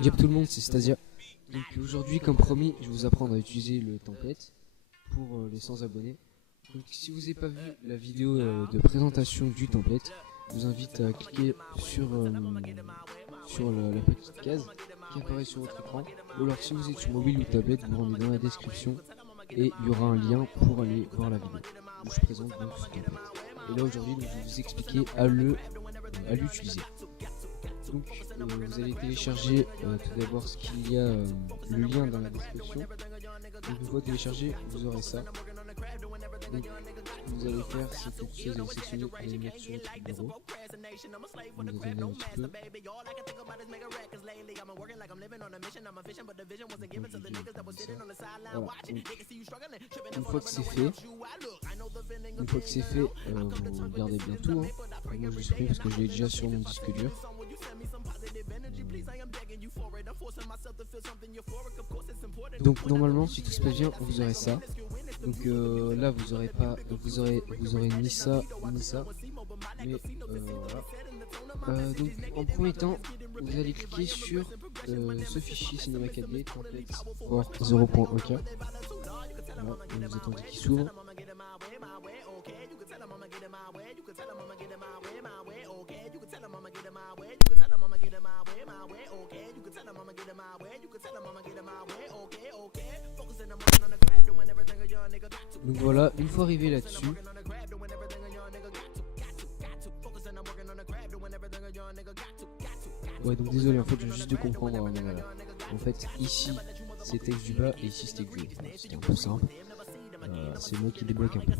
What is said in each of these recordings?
Yep tout le monde, c'est Stasia. Donc aujourd'hui, comme promis, je vais vous apprendre à utiliser le template pour les 100 abonnés. Donc si vous n'avez pas vu la vidéo de présentation du template, je vous invite à cliquer sur la petite case qui apparaît sur votre écran. Ou alors si vous êtes sur mobile ou tablette, vous rendez dans la description et il y aura un lien pour aller voir la vidéo où je présente donc ce template. Et là aujourd'hui, je vais vous expliquer à l'utiliser. Donc vous allez télécharger tout d'abord ce qu'il y a le lien dans la description. Donc une fois téléchargé, vous aurez ça. Donc ce que vous allez faire, c'est que vous allez sélectionner les mettre sur votre bureau. Vous attendez un petit peu. Voilà. Donc, une fois que c'est fait, vous gardez bien tout. Moi je le supprime parce que je l'ai déjà sur mon disque dur. Donc normalement, si tout se passe bien, vous aurez ça. Donc là vous aurez ni ça ni ça. Mais voilà. Donc en premier temps, vous allez cliquer sur ce fichier Cinema 4D template for 0.1k. Voilà, vous attendez qu'il s'ouvre. Donc voilà, une fois arrivé là-dessus, ouais donc désolé en fait je viens juste de comprendre, mais voilà. En fait ici c'est texte du bas et ici c'est texte du haut, c'était un peu simple, c'est moi qui débloque un peu.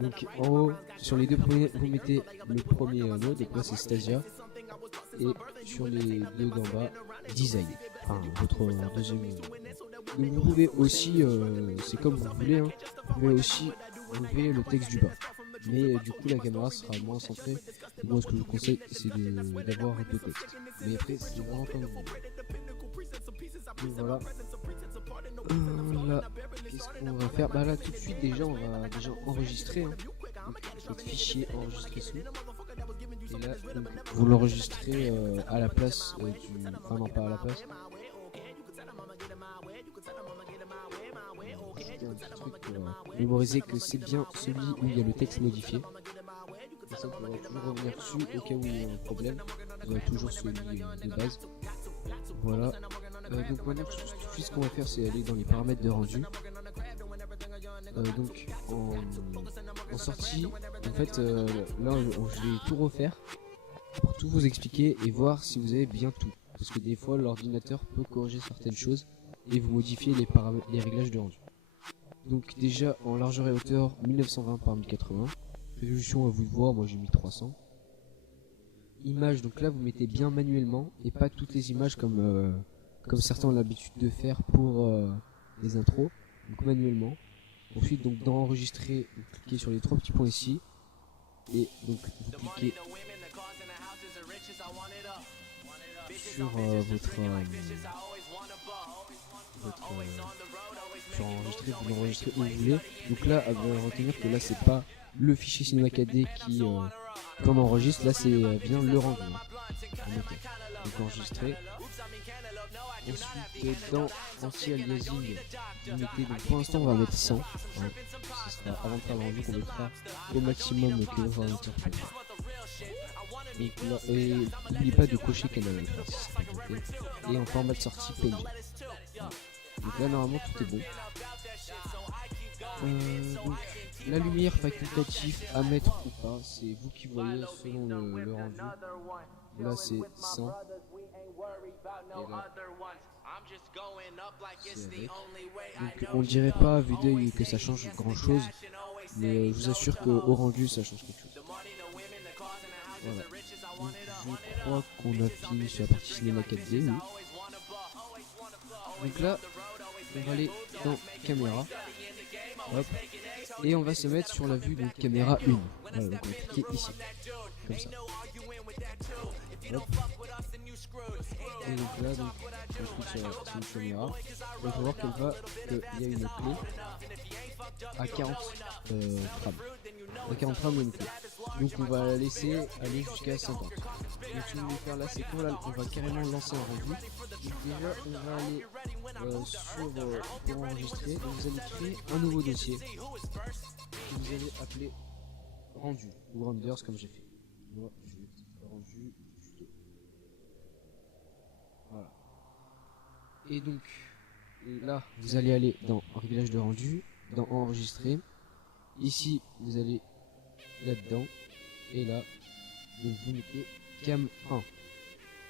Donc en haut, sur les deux premiers, vous mettez le premier mot, donc là c'est Stasia, et sur les deux d'en bas, Design, enfin votre deuxième mot. Donc vous pouvez aussi, c'est comme vous voulez, hein, vous pouvez aussi enlever le texte du bas. Mais du coup la caméra sera moins centrée. Et moi ce que je vous conseille c'est d'avoir un peu de texte. Mais après c'est vraiment comme vous voulez. Donc voilà. Là, qu'est-ce qu'on va faire? Bah là tout de suite déjà on va déjà enregistrer. Hein. Donc, votre fichier enregistré sous. Et là donc, vous l'enregistrez à la place du. Enfin non pas à la place. Un petit truc pour mémoriser que c'est bien celui où il y a le texte modifié. Et ça, vous pourrez toujours revenir dessus au cas où il y a un problème. Vous aurez toujours celui de base. Voilà. Donc maintenant, tout de suite, ce qu'on va faire, c'est aller dans les paramètres de rendu. Donc en sortie, en fait, là, je vais tout refaire pour tout vous expliquer et voir si vous avez bien tout. Parce que des fois, l'ordinateur peut corriger certaines choses et vous modifier les réglages de rendu. Donc déjà en largeur et hauteur 1920 par 1080. Résolution à vous de voir, moi j'ai mis 300. Images, donc là vous mettez bien manuellement et pas toutes les images comme certains ont l'habitude de faire pour les intros. Donc manuellement. Ensuite donc dans enregistrer, vous cliquez sur les trois petits points ici. Et donc vous cliquez sur sur enregistrer, vous l'enregistrez où vous voulez. Donc là, à retenir que là, c'est pas le fichier Cinema 4D qui qu'on enregistre, là c'est bien le rendu. Donc enregistrer. Ensuite, dans anti-aliasing, vous mettez, donc pour l'instant, on va mettre 100. Hein. Ce sera avant de faire le rendu qu'on mettra au maximum que l'ordinateur peut faire. Donc là, et n'oubliez pas de cocher canal et en format de sortie PNG. Donc là normalement tout est bon. Donc, la lumière facultative à mettre ou pas, c'est vous qui voyez selon le rendu. Là c'est 100. Et là, c'est avec. Donc on dirait pas à vue d'œil que ça change grand chose, mais je vous assure qu'au rendu ça change quelque chose. Voilà. Donc, je crois qu'on a fini sur la partie cinéma 4D. Oui. Donc là, on va aller dans caméra. Hop. Et on va se mettre sur la vue de caméra 1. Voilà, donc on va cliquer ici. Comme ça. Hop. Et donc là, donc, on clique sur une caméra. Il faut voir qu'il y a une clé à 40 frames. À 40 frames, il y a une clé. Donc on va la laisser aller jusqu'à 50. Donc ce qu'on va faire là, c'est qu'on on va carrément lancer un rendu. Donc déjà, on va aller pour enregistrer. Donc vous allez créer un nouveau dossier que vous allez appeler rendu ou renders comme j'ai fait. Moi, je vais mettre rendu. Voilà. Et donc là, vous allez aller dans réglage de rendu, dans enregistrer. Ici, vous allez là-dedans et là, donc vous mettez cam 1,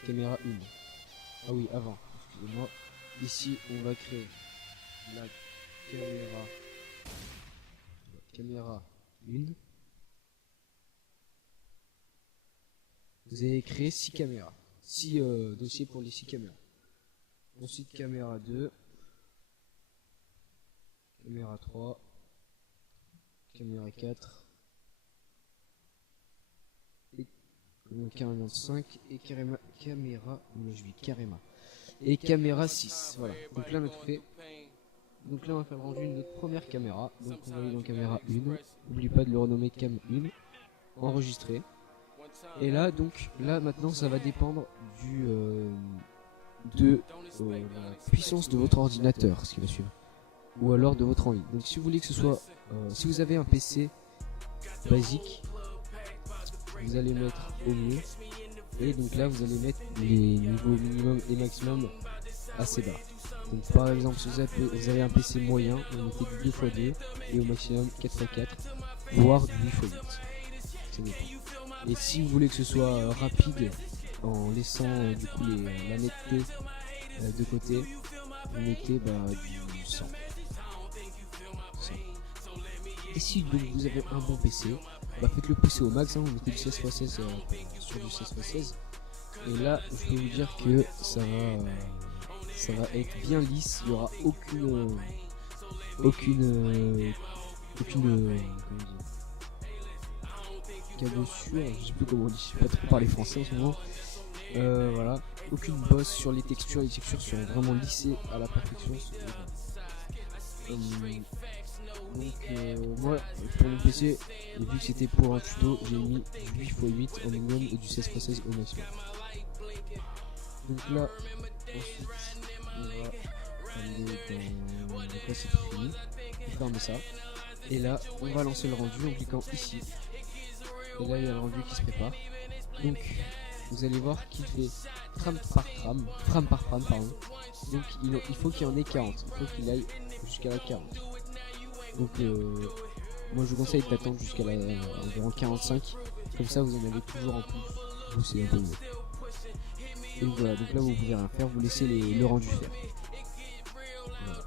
caméra 1. Ah oui, avant, excusez-moi. Ici, on va créer la caméra 1. Vous avez créé 6 caméras, 6 dossiers pour les 6 caméras. Ensuite, caméra 2, caméra 3, caméra 4, et caméra 5 et caméra, et caméra 6. Voilà. Donc là, on a tout fait. Donc là, on va faire le rendu de notre première caméra. Donc on va aller dans caméra 1. N'oublie pas de le renommer cam 1. Enregistrer. Et là, donc là, maintenant, ça va dépendre de la puissance de votre ordinateur, ce qui va suivre, ou alors de votre envie. Donc si vous voulez que ce soit, si vous avez un PC basique, vous allez mettre au mieux, et donc là vous allez mettre les niveaux minimum et maximum assez bas. Donc par exemple, si vous avez un PC moyen, vous mettez du 2x2 et au maximum 4x4, voire du 8x8. Ça dépend. Et si vous voulez que ce soit rapide, en laissant du coup la netteté de côté, vous mettez du 100. Et si donc vous avez un bon PC, faites-le pousser au max, hein, vous mettez du 16x16 sur du 16x16. Et là, je peux vous dire que ça va être bien lisse, il n'y aura aucune cabossure, je sais plus comment on dit, je sais pas trop parler français en ce moment. Voilà, aucune bosse sur les textures sont vraiment lissées à la perfection. Donc moi pour mon PC, vu que c'était pour un tuto, j'ai mis du 8x8 au minimum et du 16x16 au maximum. Donc là, ensuite on va aller dans... Donc là c'est fini, on ferme ça. Et là on va lancer le rendu en cliquant ici. Et là il y a le rendu qui se prépare. Donc vous allez voir qu'il fait frame par frame pardon. Donc il faut qu'il y en ait 40, il faut qu'il aille jusqu'à la 40. Donc moi je vous conseille d'attendre jusqu'à environ 45, comme ça vous en avez toujours en plus, vous c'est un peu mieux. Et voilà, donc là vous pouvez rien faire, vous laissez le rendu faire. Voilà.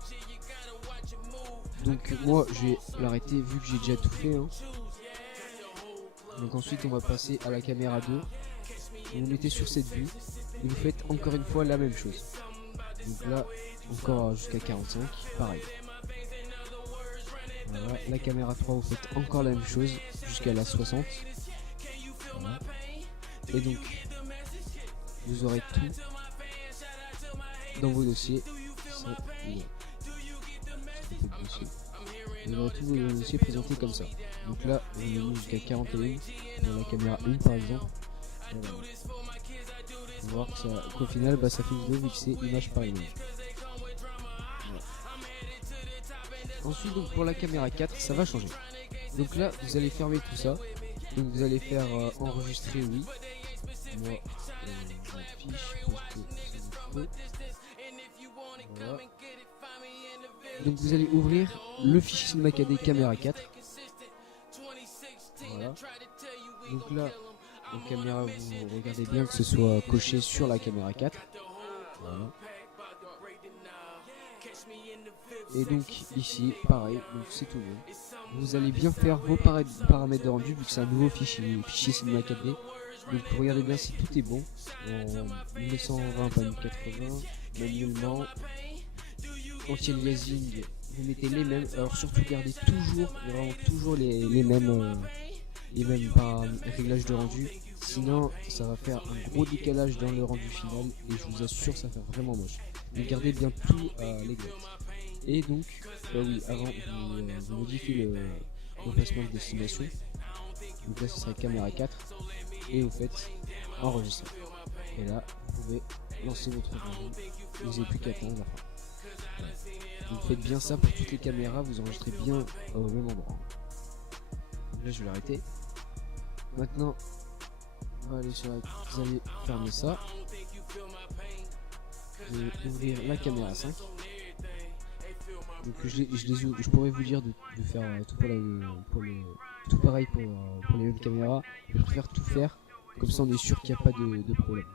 Donc moi je vais l'arrêter vu que j'ai déjà tout fait, hein. Donc ensuite on va passer à la caméra 2. Vous mettez sur cette vue et vous faites encore une fois la même chose. Donc là encore jusqu'à 45, pareil. Voilà, la caméra 3 vous faites encore la même chose jusqu'à la 60. Voilà. Et donc vous aurez tout dans vos dossiers. Vous aurez tous vos dossiers présentés comme ça. Donc là vous avez mis jusqu'à 41 dans la caméra 1 par exemple. Voilà. Vous voir qu'au final ça fait vidéo vu que c'est image par image. Voilà. Ensuite donc pour la caméra 4 ça va changer. Donc là vous allez fermer tout ça. Donc vous allez faire enregistrer oui. Moi je m'affiche parce que c'est faux. Voilà. Donc vous allez ouvrir le fichier Cinema 4D caméra 4. Voilà. Donc là en caméra vous regardez bien que ce soit coché sur la caméra 4. Voilà. Et donc ici pareil, donc c'est tout bon. Vous allez bien faire vos paramètres de rendu vu que c'est un nouveau fichier Cinema 4D. Donc regardez bien si tout est bon en 1920 pas 1080 manuellement. Anti-aliasing vous mettez les mêmes, alors surtout gardez toujours les mêmes réglages de rendu, sinon ça va faire un gros décalage dans le rendu final et je vous assure ça va faire vraiment moche. Donc gardez bien tout à l'exact. Et donc oui, avant vous modifiez l'emplacement de destination. Donc là ce serait caméra 4 et vous faites enregistrer. Et là, vous pouvez lancer votre rendu. Vous n'avez plus qu'à attendre la fin. Voilà. Donc faites bien ça pour toutes les caméras, vous enregistrez bien au même endroit. Donc là je vais l'arrêter. Maintenant, on va aller sur vous allez fermer ça. Vous allez ouvrir la caméra 5. Donc je pourrais vous dire de faire tout, tout pareil pour les mêmes caméras. Je préfère tout faire, comme ça on est sûr qu'il n'y a pas de problème.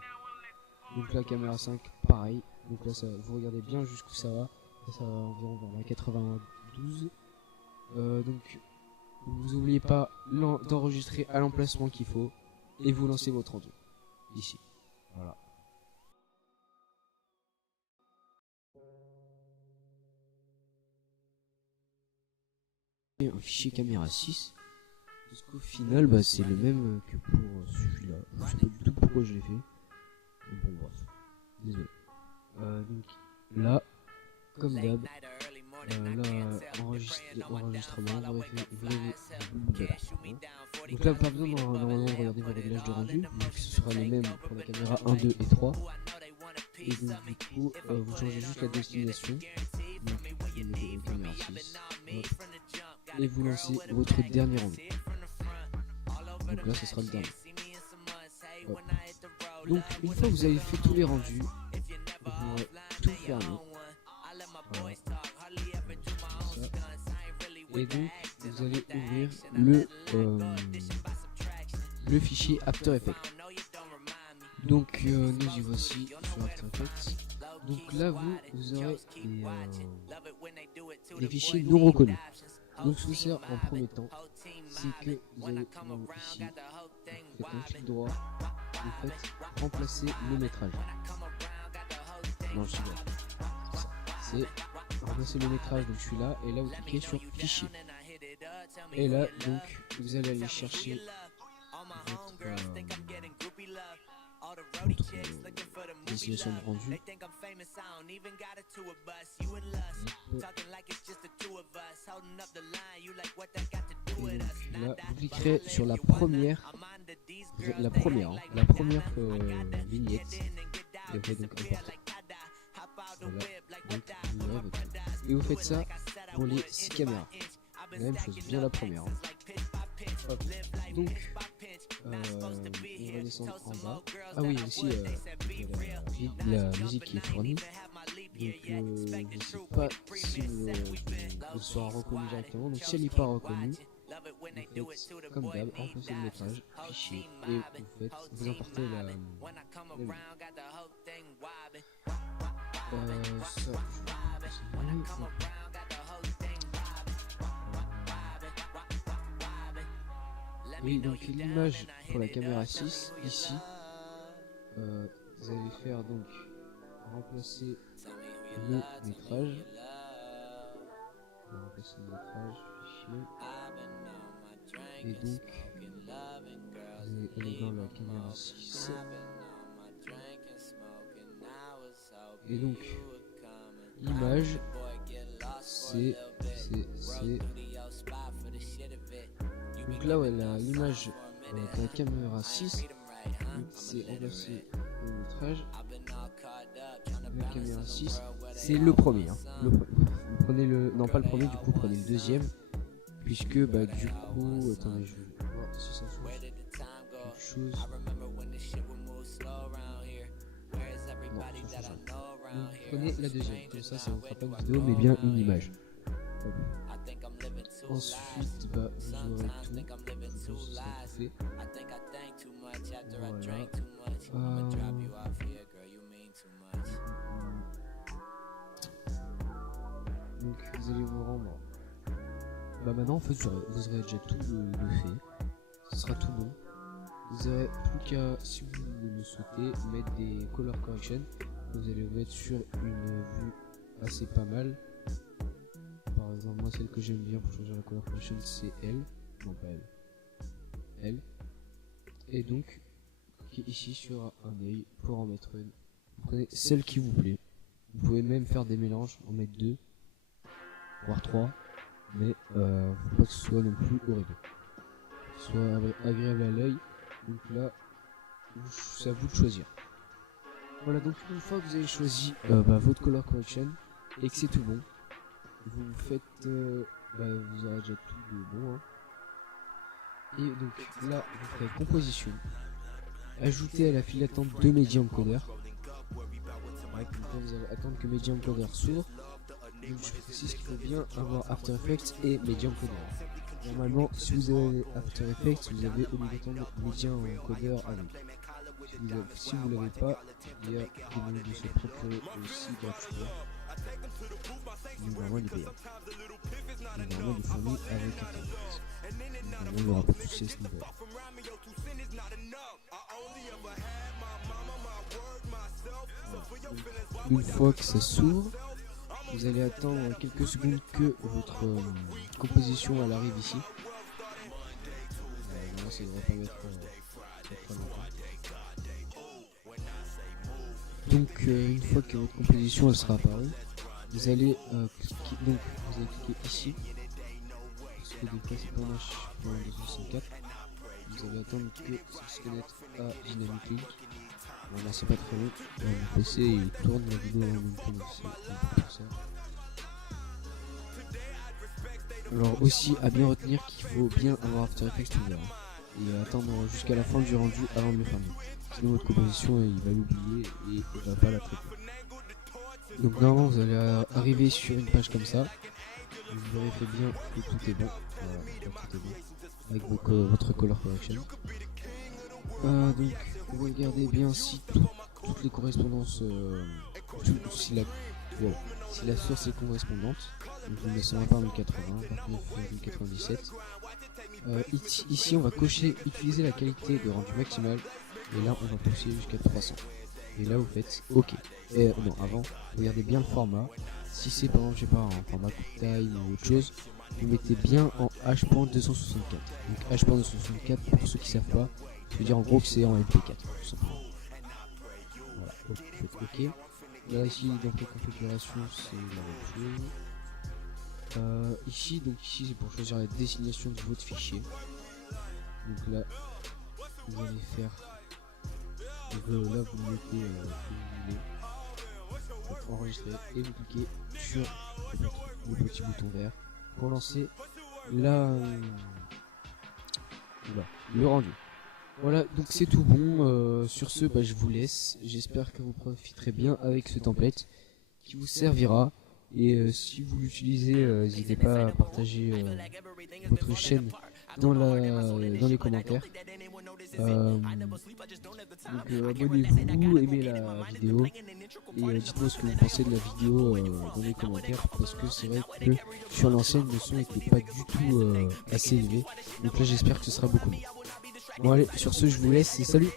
Donc la caméra 5, pareil. Donc là ça, vous regardez bien jusqu'où ça va. Là, ça va environ vers la 92. Donc vous n'oubliez pas d'enregistrer à l'emplacement qu'il faut. Et vous lancez votre rendu. Ici. Voilà. Et un fichier caméra 6. Parce qu'au final, bah, c'est le même que pour celui-là. Je sais pas du tout pourquoi je l'ai fait. Bon, bref. Désolé. Donc là, comme d'hab, l'enregistrement, donc là, pas besoin normalement de regarder vos réglages de rendu. Donc ce sera les mêmes pour la caméra 1, 2 et 3. Et donc du coup, vous changez juste la destination. Donc, caméra 6. Hop. Et vous lancez votre dernier rendu. Donc là, ce sera le dernier. Hop. Donc une fois que vous avez fait tous les rendus, vous pourrez tout fermer. Voilà. Et donc vous allez ouvrir le fichier After Effects. Donc nous y voici sur After Effects. Donc là vous aurez des fichiers non reconnus. Donc ce que c'est en premier temps, c'est que vous allez ici, vous faites un clic droit, vous faites remplacer le métrage. Non, je suis là. C'est remplacer le métrage, donc celui-là, et là vous cliquez sur fichier. Et là donc vous allez aller chercher votre destination de rendu. Et là vous cliquerez sur la première vignette et vous faites donc importer. Voilà, donc vous aurez votre... Et vous faites ça pour les 6 caméras. La même chose, bien la première. Hop. Donc, on va descendre en bas. Ah oui, aussi la musique qui est fournie. Donc, je ne sais pas si elle sera reconnue directement. Donc, si elle n'est pas reconnue, vous faites comme d'hab, remplacez le métrage, fichier, et vous importez la musique. Ça, oui, donc l'image pour la caméra 6, ici, vous allez faire donc remplacer le métrage. Remplacer le métrage, fichier. Et donc, vous allez aller dans la caméra 6. Et donc, l'image, c'est donc là ouais, l'image de la caméra 6, c'est remplacer le métrage. La caméra 6, c'est le premier. Hein. Vous prenez non pas le premier, du coup prenez le deuxième, puisque bah du coup, attendez, je vais voir si ça change quelque chose. Non, ça change rien. Donc, prenez la deuxième, comme ça vous fera pas une vidéo mais bien une image. Hop. Ensuite, bah, vous aurez tout. Je pense que ce sera tout fait. Voilà. Donc, vous allez vous rendre. Bah, maintenant, en fait, vous aurez déjà tout le fait. Ce sera tout bon. Vous aurez plus qu'à, si vous le souhaitez, mettre des color correction. Vous allez vous mettre sur une vue assez pas mal. Par exemple, moi celle que j'aime bien pour changer la color correction c'est L, non pas L, L. Et donc, cliquez ici sur un œil pour en mettre une. Vous prenez celle qui vous plaît. Vous pouvez même faire des mélanges, en mettre 2, voire 3, mais faut pas que ce soit non plus horrible. Que ce soit agréable à l'œil. Donc là, c'est à vous de choisir. Voilà, donc une fois que vous avez choisi votre color correction et que c'est tout bon, vous faites, vous aurez déjà tout de bon. Hein. Et donc là, vous ferez composition, ajoutez à la file d'attente 2 medium coders. Ouais, vous allez attendre que medium coder s'ouvre. Donc je précise qu'il faut bien avoir After Effects et medium coder. Normalement, si vous avez After Effects, vous avez obligatoirement medium coder avec. Si vous l'avez pas, il y a des moyens de se procurer aussi gratuitement. Normalement, il est payant. Normalement, il est fourni avec After Effects. Normalement, il n'y aura pas de soucis à ce niveau. Une fois que ça s'ouvre, vous allez attendre quelques secondes que votre composition elle arrive ici. Non, ça devrait pas mettre très longtemps. Donc une fois que votre composition elle sera apparue, vous allez cliquer ici. Parce que des fois c'est pas marche pour un 264. Vous allez attendre que ça se connecte à Dynamic Link. Bon là c'est pas très long, mon PC il tourne la vidéo en même temps, c'est un peu pour ça. Alors aussi à bien retenir qu'il faut bien avoir After Effects ouvert et attendre jusqu'à la fin du rendu avant de le fermer. Sinon votre composition il va l'oublier et il va pas la traiter. Donc normalement vous allez arriver sur une page comme ça. Vous vérifiez bien que tout est bon. Voilà, tout est bon avec votre color correction. Donc vous regardez bien si toutes les correspondances, si la source est correspondante, donc 1920 par 1080, par 1097. Ici on va cocher utiliser la qualité de rendu maximal et là on va pousser jusqu'à 300. Et là vous faites OK. Et non, avant, regardez bien le format. Si c'est par exemple, je sais pas, en format taille ou autre chose, vous mettez bien en H.264. Donc H.264 pour ceux qui savent pas, ça veut dire en gros que c'est en MP4 tout simplement. Voilà, OK. Là ici dans les configurations c'est la même chose. Ici c'est pour choisir la destination de votre fichier. Donc là vous allez faire là vous mettez que vous voulez enregistrer et vous cliquez sur le petit bouton vert pour lancer le rendu. Voilà, donc c'est tout bon. Sur ce, je vous laisse. J'espère que vous profiterez bien avec ce template qui vous servira. Et si vous l'utilisez, n'hésitez pas à partager votre chaîne dans les commentaires. Abonnez-vous, aimez la vidéo et dites-moi ce que vous pensez de la vidéo dans les commentaires, parce que c'est vrai que sur l'ancienne le son n'était pas du tout assez élevé, donc là j'espère que ce sera beaucoup mieux. Bon allez, sur ce je vous laisse et salut.